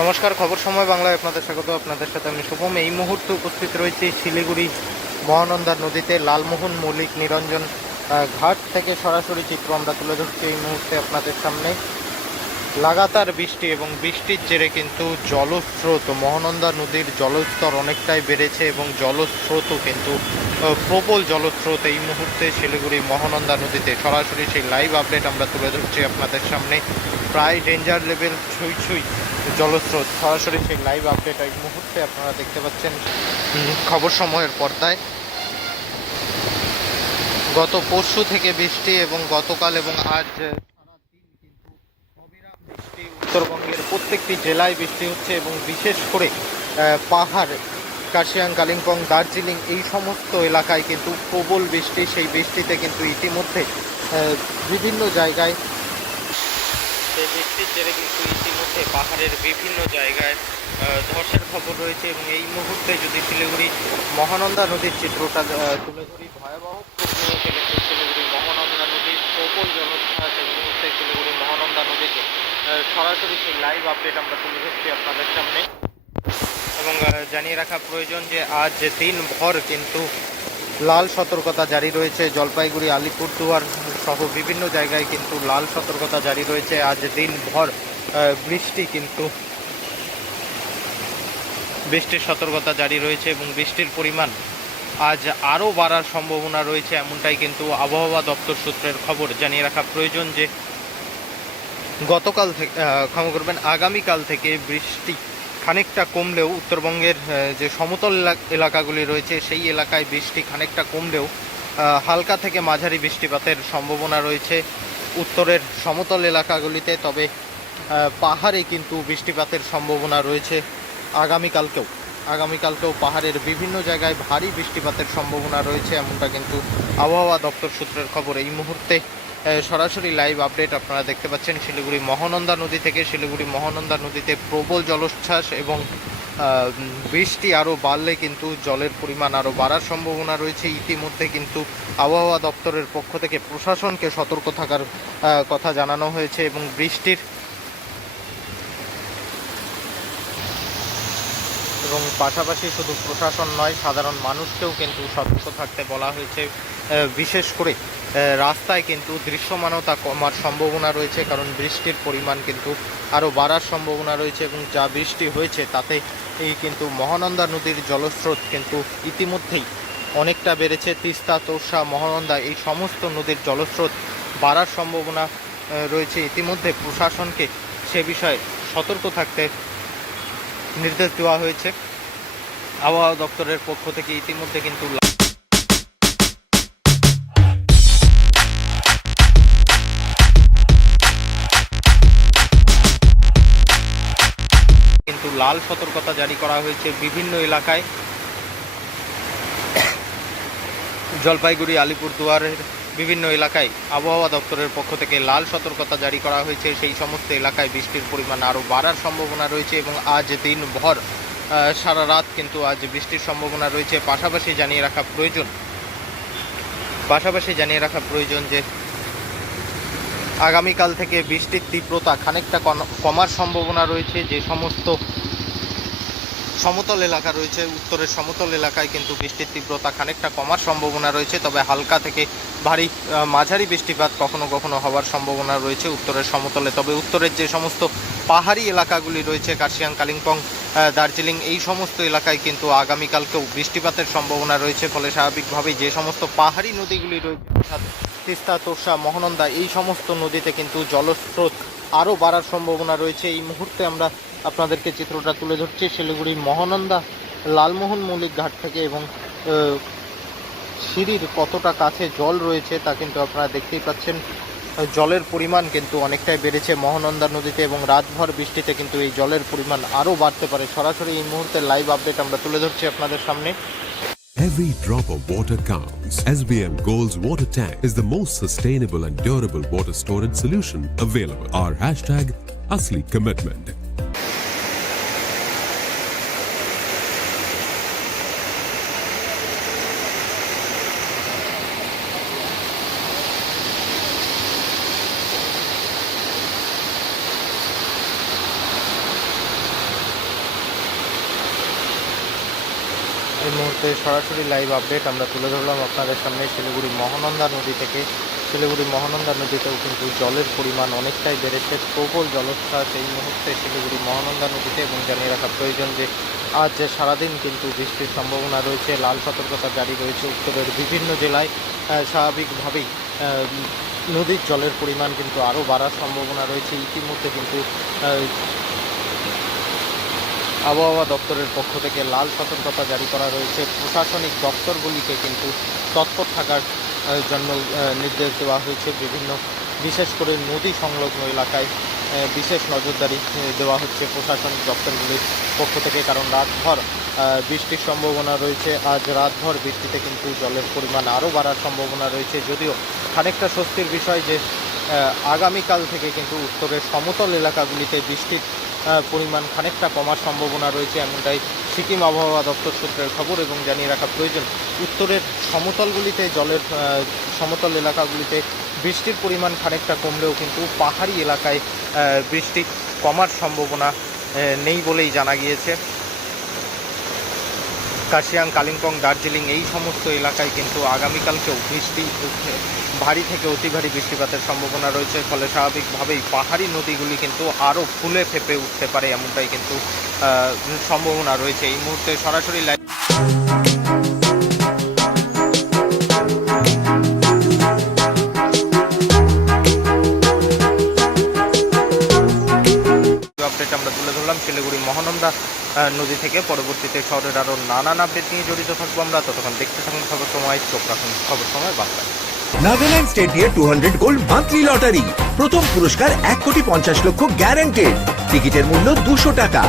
নমস্কার, খবর সময় বাংলায় আপনাদের স্বাগত। আপনাদের সাথে আমি শুভম। এই মুহূর্তে উপস্থিত রয়েছে শিলিগুড়ি মহানন্দা নদীতে লালমোহন মৌলিক নিরঞ্জন ঘাট থেকে সরাসরি চিত্র আমরা তুলে ধরছি এই মুহূর্তে আপনাদের সামনে। লাগাতার বৃষ্টি এবং বৃষ্টির জেরে কিন্তু জলস্রোত, মহানন্দা নদীর জলস্তর অনেকটাই বেড়েছে এবং জলস্রোতও কিন্তু প্রবল জলস্রোত এই মুহূর্তে শিলিগুড়ি মহানন্দা নদীতে। সরাসরি সেই লাইভ আপডেট আমরা তুলে ধরছি আপনাদের সামনে। প্রায় ডেঞ্জার লেভেল ছুঁই ছুঁই জলস্রোত। সরাসরি সেই লাইভ আপডেট এই মুহূর্তে আপনারা দেখতে পাচ্ছেন খবর সময়ের পর্দায়। গত পরশু থেকে বৃষ্টি এবং গতকাল এবং আজ, উত্তরবঙ্গের প্রত্যেকটি জেলায় বৃষ্টি হচ্ছে এবং বিশেষ করে পাহাড় কার্শিয়াং কালিম্পং, দার্জিলিং এই সমস্ত এলাকায় কিন্তু প্রবল বৃষ্টি। সেই বৃষ্টিতে কিন্তু ইতিমধ্যে বিভিন্ন জায়গায় সেই বৃষ্টির জেরে কিন্তু ইতিমধ্যে পাহাড়ের বিভিন্ন জায়গায় ধসের খবর রয়েছে এবং এই মুহূর্তে যদি শিলিগুড়ি মহানন্দা নদীর চিত্রটা তুলে ধরি, ভয়াবহ শিলিগুড়ি মহানন্দা নদীর প্রবল জলোচ্ছ্বাস এই মুহূর্তে শিলিগুড়ি মহানন্দা নদীতে। সরাসরি সেই লাইভ আপডেট আমরা তুলে ধরছি আপনাদের সামনে। এবং জানিয়ে রাখা প্রয়োজন যে আজ দিন ভর কিন্তু লাল সতর্কতা জারি রয়েছে। জলপাইগুড়ি, আলিপুরদুয়ার সহ বিভিন্ন জায়গায় কিন্তু লাল সতর্কতা জারি রয়েছে। আজ দিনভর বৃষ্টি কিন্তু বৃষ্টির সতর্কতা জারি রয়েছে এবং বৃষ্টির পরিমাণ আজ আরও বাড়ার সম্ভাবনা রয়েছে এমনটাই কিন্তু আবহাওয়া দপ্তর সূত্রের খবর। জানিয়ে রাখা প্রয়োজন যে গতকাল থেকে ক্ষমা করবেন, আগামীকাল থেকে বৃষ্টি খানিকটা কমলেও উত্তরবঙ্গের যে সমতল এলাকাগুলি রয়েছে, সেই এলাকায় বৃষ্টি খানিকটা কমলেও হালকা থেকে মাঝারি বৃষ্টিপাতের সম্ভাবনা রয়েছে উত্তরের সমতল এলাকাগুলিতে। তবে পাহাড়ে কিন্তু বৃষ্টিপাতের সম্ভাবনা রয়েছে আগামীকালকেও। আগামীকালকেও পাহাড়ের বিভিন্ন জায়গায় ভারী বৃষ্টিপাতের সম্ভাবনা রয়েছে, এমনটা কিন্তু আবহাওয়া দপ্তর সূত্রের খবর এই মুহূর্তে। সরাসরি লাইভ আপডেট আপনারা দেখতে পাচ্ছেন শিলিগুড়ি মহানন্দা নদী থেকে। শিলিগুড়ি মহানন্দা নদীতে প্রবল জলোচ্ছ্বাস এবং বৃষ্টি আরও বাড়লে কিন্তু জলের পরিমাণ আরও বাড়ার সম্ভাবনা রয়েছে। ইতিমধ্যে কিন্তু আবহাওয়া দপ্তরের পক্ষ থেকে প্রশাসনকে সতর্ক থাকার কথা জানানো হয়েছে এবং বৃষ্টির এবং পাশাপাশি শুধু প্রশাসন নয়, সাধারণ মানুষকেও কিন্তু সতর্ক থাকতে বলা হয়েছে। বিশেষ করে রাস্তায় কিন্তু দৃশ্যমানতা কমার সম্ভাবনা রয়েছে, কারণ বৃষ্টির পরিমাণ কিন্তু আরও বাড়ার সম্ভাবনা রয়েছে এবং যা বৃষ্টি হয়েছে তাতে এই কিন্তু মহানন্দা নদীর জলস্রোত কিন্তু ইতিমধ্যেই অনেকটা বেড়েছে। তিস্তা তোর্ষা মহানন্দা এই সমস্ত নদীর জলস্রোত বাড়ার সম্ভাবনা রয়েছে। ইতিমধ্যে প্রশাসনকে সে বিষয়ে সতর্ক থাকতে নির্দেশ দেওয়া হয়েছে। আবহাওয়া দপ্তরের পক্ষ থেকে ইতিমধ্যে কিন্তু লাল সতর্কতা জারি করা হয়েছে বিভিন্ন এলাকায়। জলপাইগুড়ি, আলিপুরদুয়ারের বিভিন্ন এলাকায় আবহাওয়া দপ্তরের পক্ষ থেকে লাল সতর্কতা জারি করা হয়েছে। সেই সমস্ত এলাকায় বৃষ্টির পরিমাণ আরও বাড়ার সম্ভাবনা রয়েছে এবং আজ দিনভর সারা রাত কিন্তু আজ বৃষ্টির সম্ভাবনা রয়েছে। পাশাপাশি জানিয়ে রাখা প্রয়োজন, পাশাপাশি জানিয়ে রাখা প্রয়োজন যে আগামীকাল থেকে বৃষ্টির তীব্রতা খানিকটা কমার সম্ভাবনা রয়েছে। যে সমস্ত সমতল এলাকা রয়েছে, উত্তরের সমতল এলাকায় কিন্তু বৃষ্টির তীব্রতা খানিকটা কমার সম্ভাবনা রয়েছে, তবে হালকা থেকে ভারী মাঝারি বৃষ্টিপাত কখনো কখনো হওয়ার সম্ভাবনা রয়েছে উত্তরের সমতলে। তবে উত্তরের যে সমস্ত পাহাড়ি এলাকাগুলি রয়েছে, কার্শিয়াং, কালিম্পং দার্জিলিং, এই সমস্ত এলাকায় কিন্তু আগামীকালকেও বৃষ্টিপাতের সম্ভাবনা রয়েছে, ফলে স্বাভাবিকভাবেই যে সমস্ত পাহাড়ি নদীগুলি রয়েছে তিস্তা তোর্ষা মহানন্দা, এই সমস্ত নদীতে কিন্তু জলস্রোত আরও বাড়ার সম্ভাবনা রয়েছে। এই মুহূর্তে আমরা আপনাদেরকে চিত্রটা তুলে ধরছি শিলিগুড়ি মহানন্দা লালমোহন মৌলিক ঘাট থেকে এবং সিঁড়ির কতটা কাছে জল রয়েছে তা কিন্তু আপনারা দেখতেই পাচ্ছেন জলের পরিমাণ কিন্তু অনেকটাই বেড়েছে মহানন্দা নদীতে এবং রাতভর বৃষ্টিতে কিন্তু এই জলের পরিমাণ আরও বাড়তে পারে সরাসরি এই মুহূর্তে লাইভ আপডেট আমরা তুলে ধরছি আপনাদের সামনে Every drop of water counts. SBM Gold's water tank is the most sustainable and durable water storage solution available. Our hashtag, Asli Commitment. মুহূর্তে সরাসরি লাইভ আপডেট আমরা তুলে ধরলাম আপনাদের সামনে শিলিগুড়ি মহানন্দা নদী থেকে। শিলিগুড়ি মহানন্দা নদীতেও কিন্তু জলের পরিমাণ অনেকটাই বেড়েছে। প্রবল জলোচ্ছ্বাস এই মুহূর্তে শিলিগুড়ি মহানন্দা নদীতে এবং জানিয়ে রাখা প্রয়োজন যে, আজ যে সারাদিন কিন্তু বৃষ্টির সম্ভাবনা রয়েছে, লাল সতর্কতা জারি রয়েছে উত্তরের বিভিন্ন জেলায়। স্বাভাবিকভাবেই নদীর জলের পরিমাণ কিন্তু আরও বাড়ার সম্ভাবনা রয়েছে। ইতিমধ্যে কিন্তু আবহাওয়া দপ্তরের পক্ষ থেকে লাল সতর্কতা জারি করা রয়েছে। প্রশাসনিক দপ্তরগুলিকে কিন্তু তৎপর থাকার জন্য নির্দেশ দেওয়া হয়েছে। বিভিন্ন, বিশেষ করে নদী সংলগ্ন এলাকায় বিশেষ নজরদারি দেওয়া হচ্ছে প্রশাসনিক দপ্তরগুলির পক্ষ থেকে। কারণ রাতভর বৃষ্টির সম্ভাবনা রয়েছে। আজ রাতভর বৃষ্টিতে কিন্তু জলের পরিমাণ আরও বাড়ার সম্ভাবনা রয়েছে। যদিও খানিকটা স্বস্তির বিষয় যে আগামীকাল থেকে কিন্তু উত্তরের সমতল এলাকাগুলিতে বৃষ্টির পরিমাণ খানিকটা কমার সম্ভাবনা রয়েছে এমনটাই সিকিম আবহাওয়া দপ্তর সূত্রের খবর এবং জানিয়ে রাখা প্রয়োজন। উত্তরের সমতলগুলিতে জলের সমতল এলাকাগুলিতে বৃষ্টির পরিমাণ খানিকটা কমলেও কিন্তু পাহাড়ি এলাকায় বৃষ্টি কমার সম্ভাবনা নেই বলেই জানা গিয়েছে। কার্শিয়াং কালিম্পং, দার্জিলিং এই সমস্ত এলাকায় কিন্তু আগামীকালকেও বৃষ্টি ভারী থেকে অতি ভারী বৃষ্টিপাতের সম্ভাবনা রয়েছে। ফলে স্বাভাবিকভাবেই পাহাড়ি নদীগুলি কিন্তু আরও ফুলে ফেঁপে উঠতে পারে এমনটাই কিন্তু সম্ভাবনা রয়েছে। এই মুহূর্তে সরাসরি লাইভ ধরলাম শিলিগুড়ি মহানন্দা নদী থেকে। পরবর্তীতে শহরের আরও নানান আপডেট নিয়ে জড়িত থাকব আমরা। ততক্ষণ দেখতে থাকুন খবর সময়, চোখ রাখুন খবর সময় Bangla Nagaland state year two hundred gold monthly lottery প্রথম পুরস্কার এক কোটি পঞ্চাশ লক্ষ গ্যারান্টেড টিকিটের মূল্য দুশো টাকা।